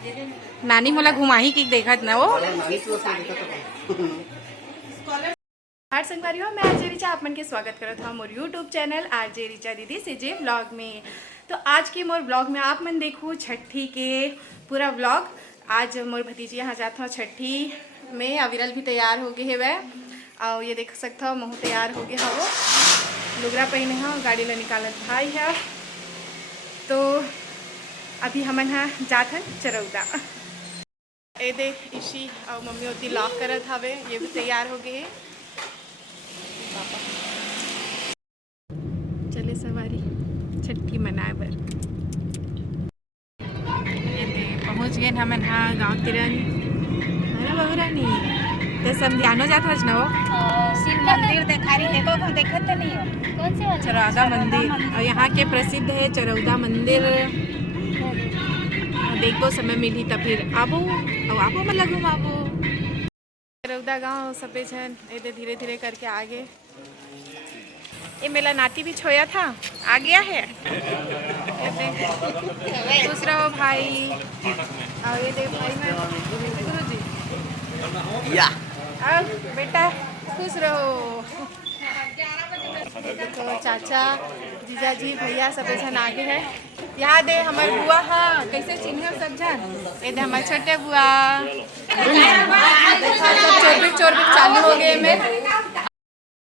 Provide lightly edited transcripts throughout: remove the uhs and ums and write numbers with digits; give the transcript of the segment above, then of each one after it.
नानी मोला घुमाही की देखत ना वो हार संगवारी मैं आरजे रिचा आप मन के स्वागत करत हूँ मोर यूट्यूब चैनल आरजे रिचा दीदी सीजे व्लॉग में। तो आज के मोर व्लॉग में आप मन देखो छठी के पूरा व्लॉग। आज मोर भतीजी यहाँ जाता हूँ छठी में, अविरल भी तैयार हो गए है वह और ये देख सकते हो महू तैयार हो गया है वो लुगरा पहने हैं गाड़ी ला निकालत भाई है। तो अभी हमन हाँ जात हन चरौदा ए दे इसी और मम्मी होती लॉक करत हवे, ये भी तैयार हो गए। चले सवारी छठी मनाए बर पहुँच गए हमन हाँ गाँव तिरन है बहुरानी तो समझानो जात हज न वो शिव मंदिर देखा रही, देखो हम देखत तो नहीं हो कौन से वाला चरौदा मंदिर और यहाँ के प्रसिद्ध है चरौदा मंदिर। देखो समय मिली तो फिर आबो और आबो मतलब घुमाबो चरौदा गाँव सबे छन ऐसे धीरे धीरे करके आगे। ये मेरा नाती भी छोया था आ गया है खुश रहो भाई और ये देख भाई मैं गुरु जी या बेटा खुश रहो। तो चाचा जीजा जी भैया सब जन आगे है। यहाँ दे हमारे बुआ हाँ कैसे चिन्ह सब जन ये दे हमारे छोटे बुआ चोरबिट चोरबिट चालू हो गए में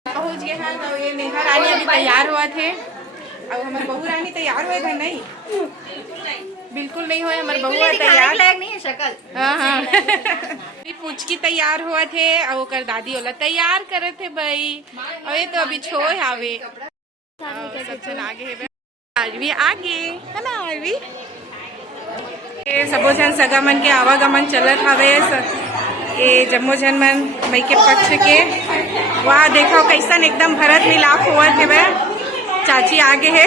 पहुँच गए हैं। तो ये नेहा रानी अभी तैयार हुआ थे और हमारे बहू रानी तैयार हुए थे नहीं बिल्कुल नहीं हुए हमारे बहू तैयार लायक नहीं है शक्ल। हाँ हाँ पूछ की तैयार हुआ थे और कर दादी वाला तैयार करे थे भाई और ये तो अभी छो हावे सब जन आगे है आरवी आगे है ना आरवी सबो जन सगा मन के आवागमन चलत हवे। ये जम्मो जन मन मई के पक्ष के वहाँ देखो कैसन एकदम भरत मिलाप हुआ थे वह चाची आगे है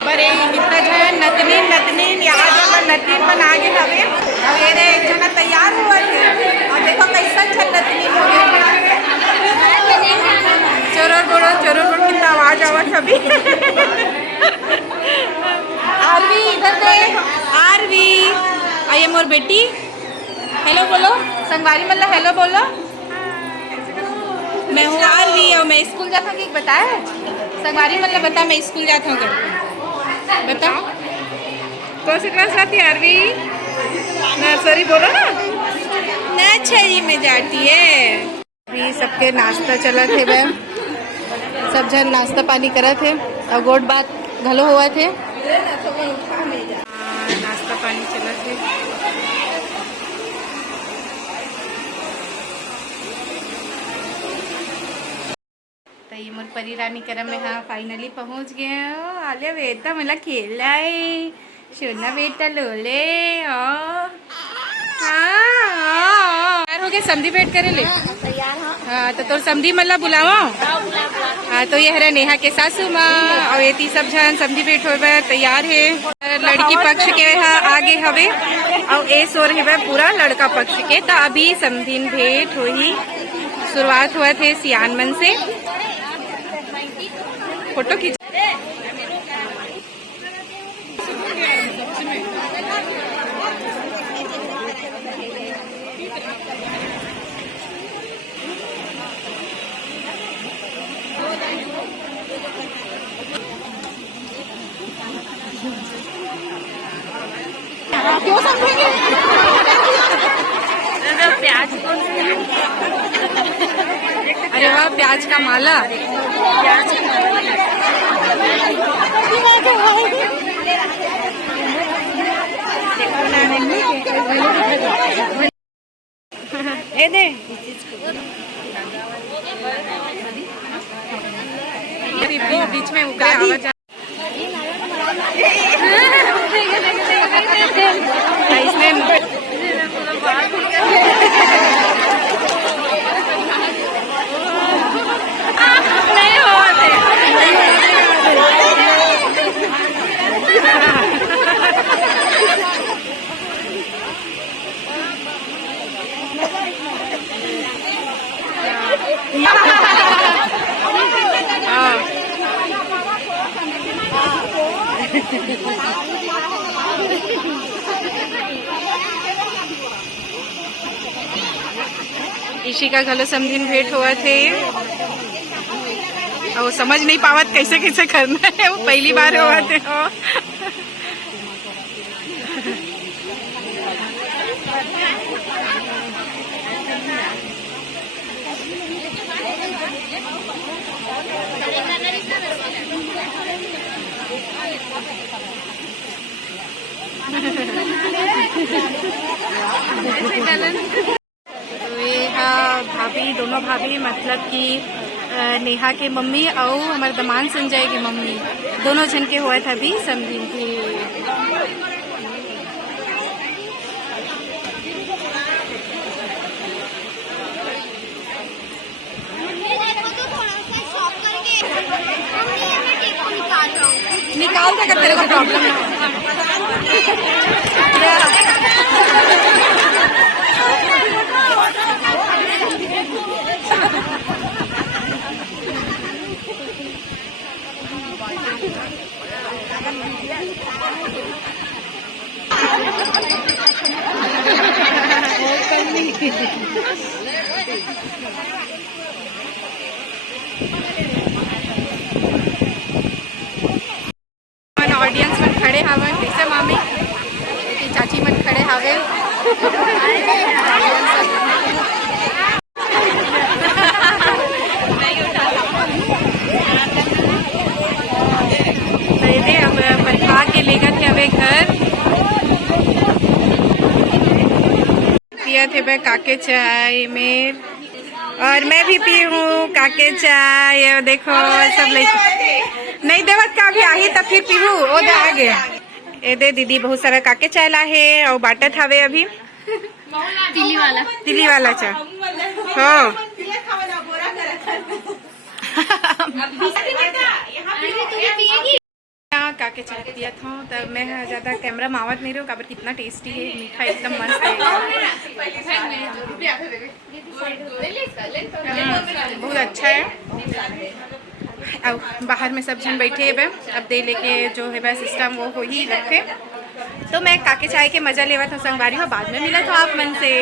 बरे कितना जन नतनीन नतनीन यहाँ जब नतनीन मन आगे हवे और ये रे एक जना तैयार हुआ थे और देखो कैसन छन नतनीन हो गए चोरोर बोड़ो कितना आवाज आवत अभी आरवी इधर दे आरवी आइए मोर बेटी हेलो बोलो संगवारी मतलब हेलो बोलो। मैं हूँ आरवी और मैं स्कूल जाता हूँ कि बताया संगवारी मतलब बता मैं स्कूल जाता हूँ करके बता कौन सी क्लास आती है आरवी नर्सरी बोलो ना नर्सरी में जाती है। अभी सबके नाश्ता चला थे वह सब जन नाश्ता पानी करा थे और गोट बात घलो हुआ थे नाश्ता पानी चला थे। तो ये मोर परी रानी करम में हाँ फाइनली पहुंच गए हो आलिया बेटा मला खेला है सोना बेटा लोले हाँ हो गए समधी बैठ करे ले हाँ तो तोर समधी मतलब बुलावा हाँ तो ये हरा नेहा के सासू माँ और ये ती सब जन समधी बैठ हो तैयार है। लड़की पक्ष के यहाँ आगे हवे और ए सोर है पूरा लड़का पक्ष के तो अभी समधीन भेंट हो ही शुरुआत हुआ थे सियान मन से फोटो खींच क्यों समझेंगे प्याज अरे वाह प्याज का माला ए दे बीच में उका आवाज इसी का घलो समझिन भेंट हुआ थे और वो समझ नहीं पावत कैसे कैसे करना है, वो पहली बार हुआ थे। तो ये भाभी, दोनों भाभी मतलब कि नेहा के मम्मी और हमारे दमान संजय के मम्मी दोनों जन के हुआ था भी समझिन की। निकाल देगा, तेरे को प्रॉब्लम ना ऑडियंस में खड़े हवन कैसे मामी की चाची मन खड़े हवे। अब बता के लेगा थे हमें घर पिया थे भाई काके चाय में, और मैं भी पी हूँ काके चाय। देखो सब लड़की नहीं देवत का भी आई तब फिर पीहू ओ दे आगे। ए दे दीदी बहुत सारा काके चाय ला है और बाटत हवे अभी तिली वाला चाय हो। काके चाय पिया था तब मैं ज्यादा कैमरा मावत नहीं रही, काबर कितना टेस्टी है, मीठा एकदम मस्त है, बहुत अच्छा है। अब बाहर में सब जन बैठे है, अब दे लेके जो है सिस्टम वो हो ही रखे। तो मैं काके चाय के मजा लेवा था संगवारी हो, बाद में मिला था आप मन से।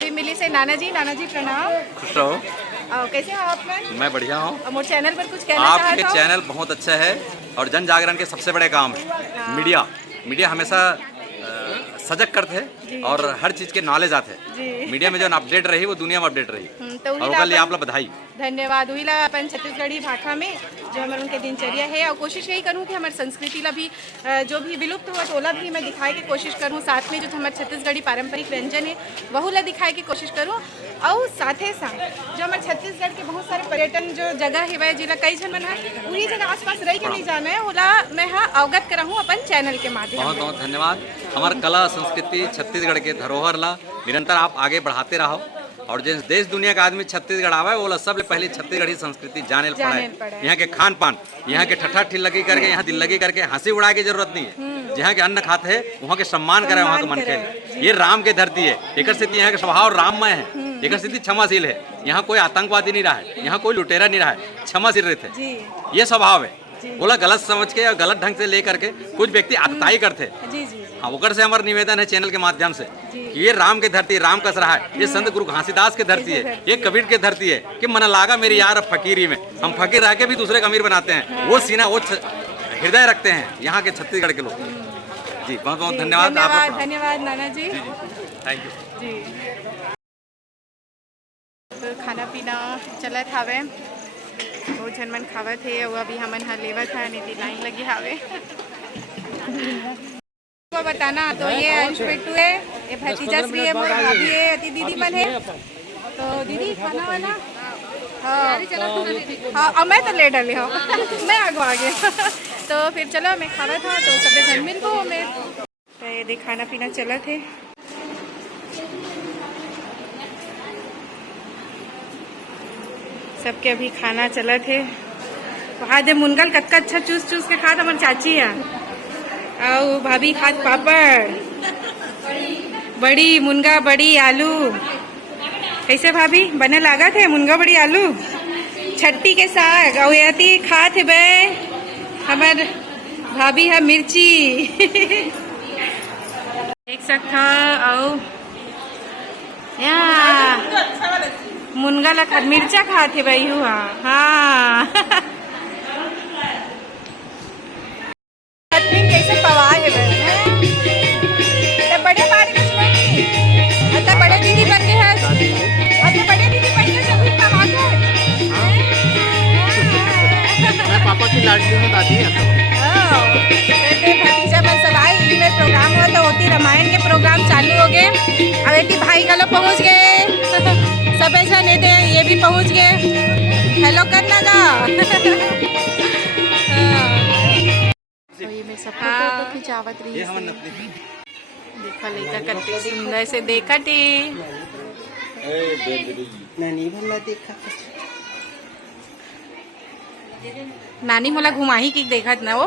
मिली से नाना जी प्रणाम। खुश रहो। कैसे हो आप? मैं बढ़िया हूँ। मोर चैनल पर कुछ कहना आपके चैनल बहुत अच्छा है और जन जागरण के सबसे बड़े काम है मीडिया हमेशा सजग करते हैं और हर चीज के नॉलेज आते हैं। मीडिया में जो अपडेट रही वो दुनिया में अपडेट रही, तो और उसके लिए आप लोग बधाई। धन्यवाद। वही ला अपन छत्तीसगढ़ी भाषा में जो हमारे उनके दिनचर्या है, और कोशिश यही करूँ कि हमारे संस्कृति ला भी जो भी विलुप्त हुआ तो ओला भी मैं दिखाए की कोशिश करूँ, साथ में जो हमारे छत्तीसगढ़ी पारंपरिक व्यंजन है वह ला दिखाए की कोशिश करूँ, और साथ ही साथ जो हमारे छत्तीसगढ़ के बहुत सारे पर्यटन जो जगह है वह जिला कई जन मन है वही जगह आसपास रह के नहीं जाना है, ओला मैं अवगत कराऊँ अपन चैनल के माध्यम। बहुत बहुत धन्यवाद। हमारे कला संस्कृति छत्तीसगढ़ के धरोहर ला निरंतर आप आगे बढ़ाते रहो और जिस देश दुनिया का आदमी छत्तीसगढ़ आवा है वो सबसे पहले छत्तीसगढ़ी संस्कृति जाने पड़ा है। यहाँ के खान पान, यहाँ के ठट्ठा ठिल्लगी करके, यहाँ दिल लगी करके हंसी उड़ाए की जरूरत नहीं है। जहाँ के अन्न खाते हैं वहाँ के सम्मान करे, वहाँ का मन करे। ये राम के धरती है, एक स्थिति यहाँ का स्वभाव राममय है, एक स्थिति क्षमाशील है। यहाँ कोई आतंकवादी नहीं रहा है, यहाँ कोई लुटेरा नहीं रहा है, क्षमाशील रहते। ये स्वभाव है। बोला गलत समझ के और गलत ढंग से लेकर के कुछ व्यक्ति आतताई करते। हाँ, ओकर से हमारा निवेदन है चैनल के माध्यम से कि ये राम के धरती, राम कस रहा है, ये संत गुरु घासीदास के धरती है, ये कबीर के धरती है कि मन लागा मेरी यार अब फकीरी में। हम फकीर रह के भी दूसरे का अमीर बनाते हैं। वो सीना, वो हृदय रखते हैं यहाँ के छत्तीसगढ़ के लोग। जी बहुत बहुत धन्यवाद। धन्यवाद नाना जी, थैंक यू जी। तो खाना पीना चलत हावे, बहुत झनमन खावत है और अभी हमन हा लेवत है, नहीं लाइन लगी हावे। को बताना तो ये अंश बिट्टू है, ये भतीजा श्री है, मोर भाभी है, अति दीदी मन है। तो दीदी खाना वाला हाँ, और मैं तो ले डाली हूँ मैं आगो आगे तो फिर चलो मैं खावा था तो सबे जन मिल को मैं तो ये देख खाना पीना चला थे। सबके अभी खाना चला थे। वहाँ दे मुनगल कतका अच्छा चूस चूस के खात हमार चाची है और भाभी खात पापड़, बड़ी मुनगा, बड़ी आलू। कैसे भाभी बने लागा थे मुनगा बड़ी आलू छट्टी के साग और यती खात है बे हमार भाभी है मिर्ची एक सकता और मुनगा ला खात मिर्चा खाते भाई हुआ। हाँ कैसे पवा है बड़े बार अच्छा बड़े दीदी बन गए हैं, अच्छा बड़े दीदी बन गए सभी पवा मैं पापा की लाडली हूँ दादी है। भतीजा बन सब आई में प्रोग्राम हुआ तो होती रामायण के प्रोग्राम चालू हो गए। अब बेटी भाई गलो पहुँच गए, सब ऐसा नहीं थे, ये भी पहुँच गए। हेलो करना गा तो खिंचावत रही देखा लड़का कते सुंदर से देखा टी नानी मोला घुमाही की देखत ना वो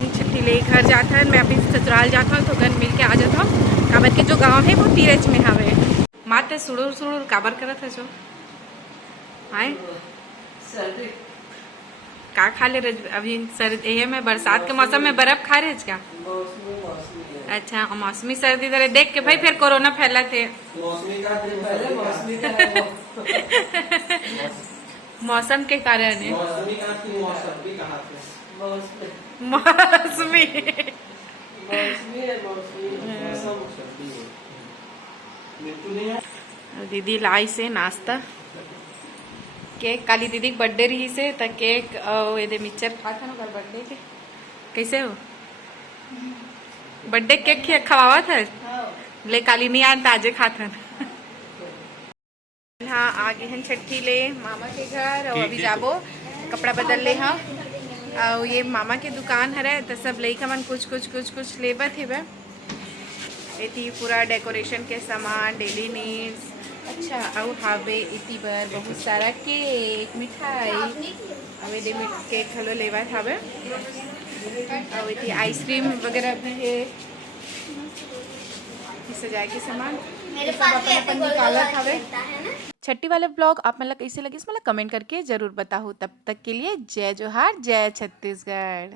छुट्टी ले घर जाता है। मैं अभी ससुराल जाता हूँ तो घर मिल के आ जाता हूँ। काबर के जो गांव है वो तीरज में हवे माते सुड़ुर सुड़ुर काबर करत है जो आए का खा ले अभी सर्दी है में बरसात के मौसम में बर्फ खा रहे क्या? अच्छा मौसमी सर्दी तरह देख के भाई फिर कोरोना फैला थे मौसम के कारण है मौसमी दीदी लाई से नाश्ता केक काली दीदी के बर्थडे रही से त केक और ये मिक्सचर खा था ना बर्थडे के। कैसे हो बर्थडे केक खवावा था ले काली नहीं आन ताजे खाथन। हाँ आगे हैं छठी ले मामा के घर और अभी जाबो कपड़ा बदल ले। हाँ और ये मामा के दुकान है तो सब लइका मन कुछ कुछ कुछ कुछ लेबर थे बे इति पूरा डेकोरेशन के सामान डेली नीड्स। अच्छा और हावे इति बर बहुत सारा केक मिठाई अवे दे केक हलो लेवा थावे और इति आइसक्रीम वगैरह भी है सजाए के सामान अपन निकाला थावे। छठी वाले ब्लॉग आप मतलब कैसे लगे इसमें कमेंट करके जरूर बताओ। तब तक के लिए जय जोहार, जय छत्तीसगढ़।